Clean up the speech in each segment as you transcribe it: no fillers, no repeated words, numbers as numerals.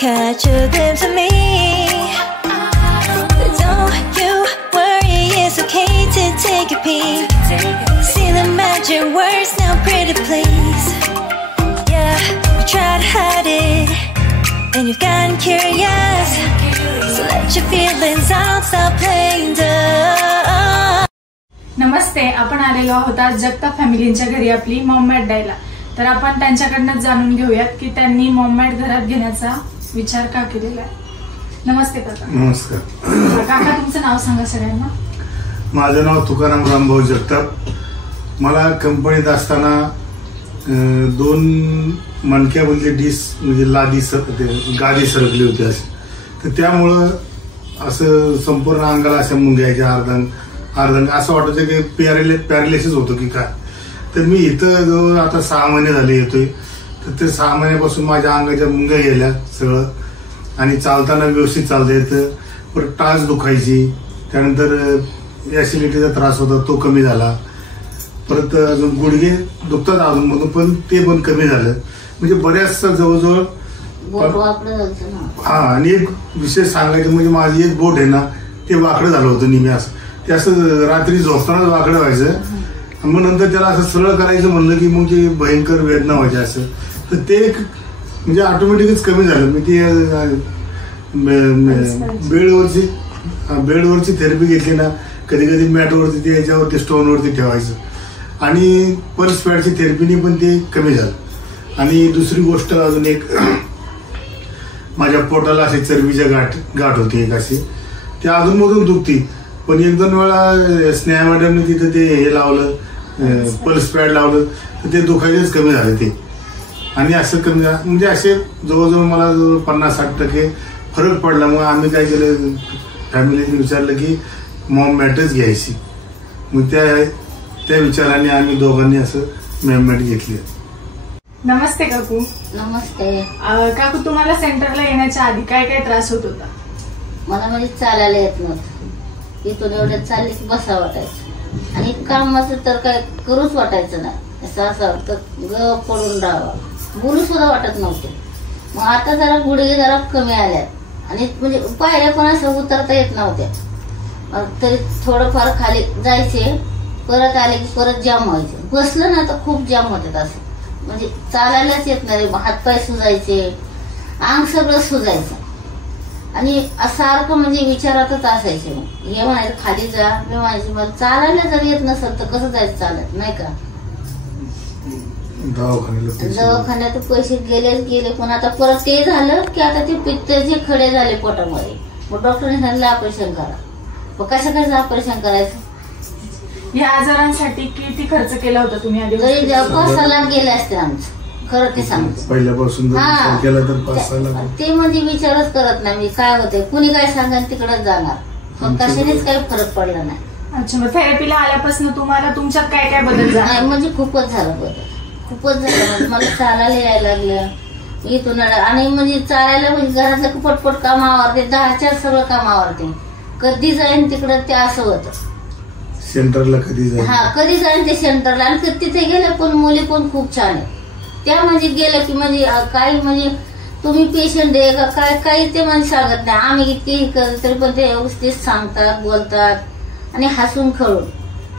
catch a glimpse of me. Don't you worry, it's okay to take a peek. See the magic words now, pretty please. Yeah, you try to hide it, and you've gotten curious. So let your feelings out, stop playing dumb. नमस्ते, आपण आलेलो आहोत आज जगताप फॅमिलींच्या घरी आपली मॉममॅट द्यायला. तर आपण त्यांच्याकडनं जाणून घेऊयात की त्यांनी मॉममॅट घरात घेण्याचा विचार का केलेला आहे. नमस्ते काका. नमस्कार काका, तुमचं नाव सांगा सगळ्यांना. माझं नाव तुकाराम रामभाऊ जगताप. मला कंपनीत असताना 2 मणक्यामधली डिस म्हणजे गादी सरकली होती अशी. तर त्यामुळं असं संपूर्ण अंगाला अशा मुंग्याच्या अर्धंग असं वाटायचं की पॅरालिसिस होतो की काय. तर मी इथं जवळ आता 6 महिने झाले येतोय. तर ते 6 महिन्यापासून माझ्या अंगाच्या मुंग्या गेल्या सगळं, आणि चालताना व्यवस्थित चालता येतं. परत टाच दुखायची, त्यानंतर ऍसिडिटीचा त्रास होता तो कमी झाला. परत अजून गुडघे दुखतात अजूनमधून, पण ते पण कमी झालं. म्हणजे बऱ्याचसा जवळजवळ हा. आणि एक विशेष सांगायचं म्हणजे माझी एक बोट आहे ना, ते वाकडं झालं होतं नेहमी. असं ते असं रात्री झोपतानाच वाकडं व्हायचं. मग नंतर त्याला असं सरळ करायचं म्हणलं की मग ती भयंकर वेदना व्हायची असं. तर ते म्हणजे ऑटोमॅटिकच कमी झालं. मी ती बेडवरची थेरपी घेतली ना, कधी कधी मॅटवरती ते याच्यावरती स्टोनवरती ठेवायचं, आणि पल्स पॅडची थेरपीने पण ते कमी झालं. आणि दुसरी गोष्ट अजून एक, माझ्या पोटाला अशी चरबीच्या गाठ होती एक अशी, ते अजूनमधून दुखती. पण 1-2 वेळा स्नेहा मॅडमने तिथं ते हे लावलं, पल्स पॅड लावलं, तर ते दुखायचंच कमी झालं ते. आणि असं कमी झालं म्हणजे असे जवळजवळ मला 50-60% फरक पडला. मग आम्ही काय केलं, फॅमिलीने विचारलं की मॉममॅटच घ्यायची. मग त्या विचाराने आम्ही दोघांनी असं मॉममॅट घेतली. नमस्ते काकू. नमस्ते काकू, तुम्हाला सेंटरला येण्याच्या आधी काय काय त्रास होत होता? मला म्हणजे चालायला येत नव्हतं. इथून एवढ्यात चालली की बसा वाटायचं, आणि काम असं तर काय करूच वाटायचं नाही. असं वाटतं ग पडून राहावं, बोलू सुद्धा वाटत नव्हते. मग आता जरा गुडघे जरा कमी आल्यात, आणि म्हणजे पायऱ्या पण असं उतरता येत नव्हत्या. तरी थोडंफार खाली जायचे, परत आले की परत जाम व्हायचे. बसलं ना तर खूप जाम होतात. असं म्हणजे चालायलाच येत नाही. हातपाय सुजायचे, अंग सगळं सुजायचं, आणि सारखं म्हणजे विचारातच असायचे. मग हे म्हणायचं खाली जा, मी म्हणायचे मला चालायला जर येत नसेल तर कसं जायचं चालत नाही का. दवाखान्यात पैसे गेले. पण आता परत ते झालं की आता ते पित्ताचे खडे झाले पोटामध्ये. मग डॉक्टरने सांगितलं ऑपरेशन करा. मग कशाचं ऑपरेशन करायचं? या आजारांसाठी किती खर्च केला होता तुम्ही आधी? 5-6 लाख गेले असते आमचं, खरं ते सांगतो. पहिल्यापासून ते म्हणजे विचारच करत नाही मी काय होते, कुणी काय सांगा तिकडेच जाणार. पण कशानेच काही फरक पडला नाही. अच्छा, मग थेरपीला आल्यापासून तुम्हाला तुमच्यात काय काय बदल झाला? म्हणजे खूपच झालं बदल, खूपच झालं. म्हणजे मला चालायला यायला लागलं इथून, आणि म्हणजे चालायला म्हणजे घरातलं पटपट काम आवरते, 10च्या सगळं काम आवरते. कधी जाईन तिकडं ते असं होतं. सेंटरला कधी जाईन ते सेंटरला, आणि तिथे गेले पण मुली पण खूप छान आहे. त्या म्हणजे गेल्या की म्हणजे काही म्हणजे तुम्ही पेशंट आहे का काय, काही ते म्हणजे सांगत नाही. आम्ही किती तरी पण ते व्यवस्थित सांगतात, बोलतात, आणि हसून खळून.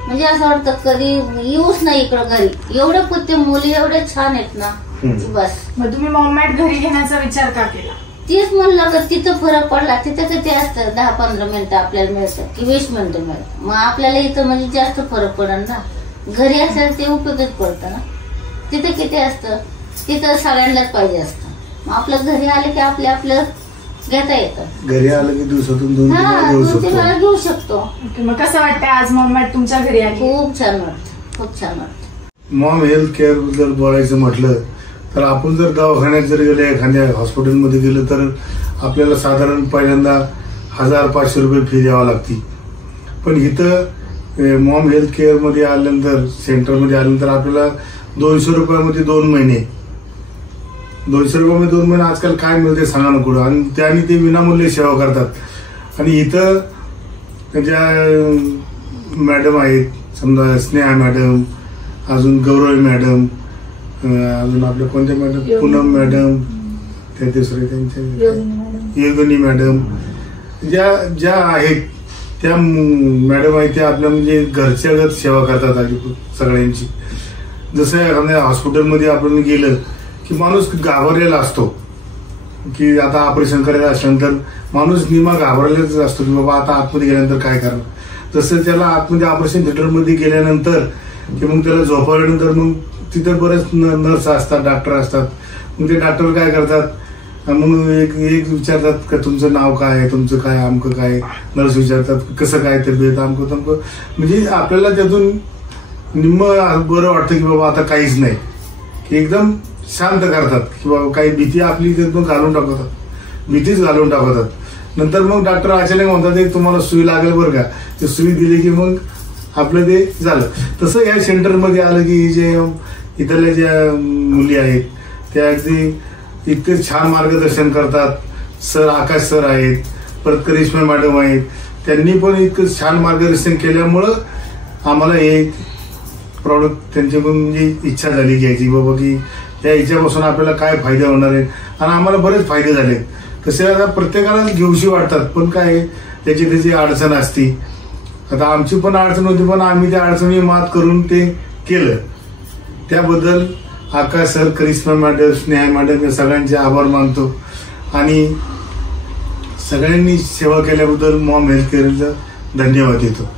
म्हणजे असं वाटतं कधी येऊच नाही इकडं घरी. एवढे पण ते मुली एवढे छान आहेत ना, बस. मग तुम्ही मॉममॅट घरी घेण्याचा विचार का केला? तेच म्हणलं का तिथं फरक पडला. तिथं किती असतं, 10-15 मिनिटं आपल्याला मिळतं की 20 मिनिटं मिळतं. मग आपल्याला इथं म्हणजे जास्त फरक पडेल ना. घरी असेल ते उपयोगच पडतं ना. तिथं किती असतं, तिथं सगळ्यांनाच पाहिजे असतं. मग आपलं घरी आले की आपलं घेता येतं. घरी आलं की दिवसातून 2-3 वेळा घेऊ शकतो. मग कसं वाटतं आज मॉममॅट तुमच्या घरी आली? खूप छान वाटतं, खूप छान वाटतं. मॉम हेल्थ केअर बद्दल बोलायचं म्हटलं तर आपण जर दवाखान्यात जर गेलो, एखाद्या हॉस्पिटलमध्ये गेलं, तर आपल्याला साधारण पहिल्यांदा 1000-500 रुपये फी द्यावा लागते. पण इथं मॉम हेल्थ केअरमध्ये आल्यानंतर, सेंटरमध्ये आल्यानंतर आपल्याला 200 रुपयामध्ये 2 महिने, 200 रुपयामध्ये 2 महिने आजकाल काय मिळते सांगा नको. आणि त्यांनी ते विनामूल्य सेवा करतात. आणि इथं ज्या मॅडम आहेत, समजा स्नेहा मॅडम, अजून गौरवी मॅडम, अजून आपल्या कोणत्या मॅडम, पूनम मॅडम, त्या दुसरे त्यांच्या योगिनी मॅडम ज्या आहेत त्या मॅडम आहेत त्या आपल्या म्हणजे घरच्या घर सेवा करतात आधी सगळ्यांची. जसं एखाद्या हॉस्पिटलमध्ये आपण गेलं की माणूस घाबरलेला असतो की आता ऑपरेशन करायचं असल्यानंतर माणूस निमा घाबरलेलाच असतो की बाबा आता आतमध्ये गेल्यानंतर काय करणार. तसं त्याला आतमध्ये ऑपरेशन थिएटरमध्ये गेल्यानंतर की मग त्याला झोपवल्यानंतर मग तिथे बरेच नर्स असतात, डॉक्टर असतात. मग ते डॉक्टर काय करतात, मग एक विचारतात का तुमचं नाव काय आहे, तुमचं काय आमकं काय. नर्स विचारतात कसं काय तब्येत आमकं तमकं. म्हणजे आपल्याला त्यातून निम्म बरं वाटतं की बाबा आता काहीच नाही, की एकदम शांत करतात की बाबा काही भीती आपली एकदम घालून टाकवतात, भीतीच घालून टाकवतात. नंतर मग डॉक्टर अचानक म्हणतात तुम्हाला सुई लागेल बरं का. ते सुई दिली की मग आपलं ते झालं. तसं या सेंटरमध्ये आलं की जे इथल्या ज्या मुली आहेत त्या अगदी इतके छान मार्गदर्शन करतात. सर आकाश सर आहेत, परत करिश्मा मॅडम आहेत, त्यांनी पण इतकं छान मार्गदर्शन केल्यामुळं आम्हाला हे प्रॉडक्ट त्यांच्याकडून म्हणजे इच्छा झाली घ्यायची बाबा की या याच्यापासून आपल्याला काय फायदे होणार आहेत. आणि आम्हाला बरेच फायदे झाले. तसे आता प्रत्येकाला घेऊशी वाटतात पण काय त्याची त्याची अडचण असती. आता आमची पण अडचण होती पण आम्ही त्या अडचणी मात करून ते केलं. त्याबद्दल Akash sir, Karishma madam, Sneha madam या सगळ्यांचे आभार मानतो. आणि सगळ्यांनी सेवा केल्याबद्दल मॉम हेल्थ केअरचा धन्यवाद देतो.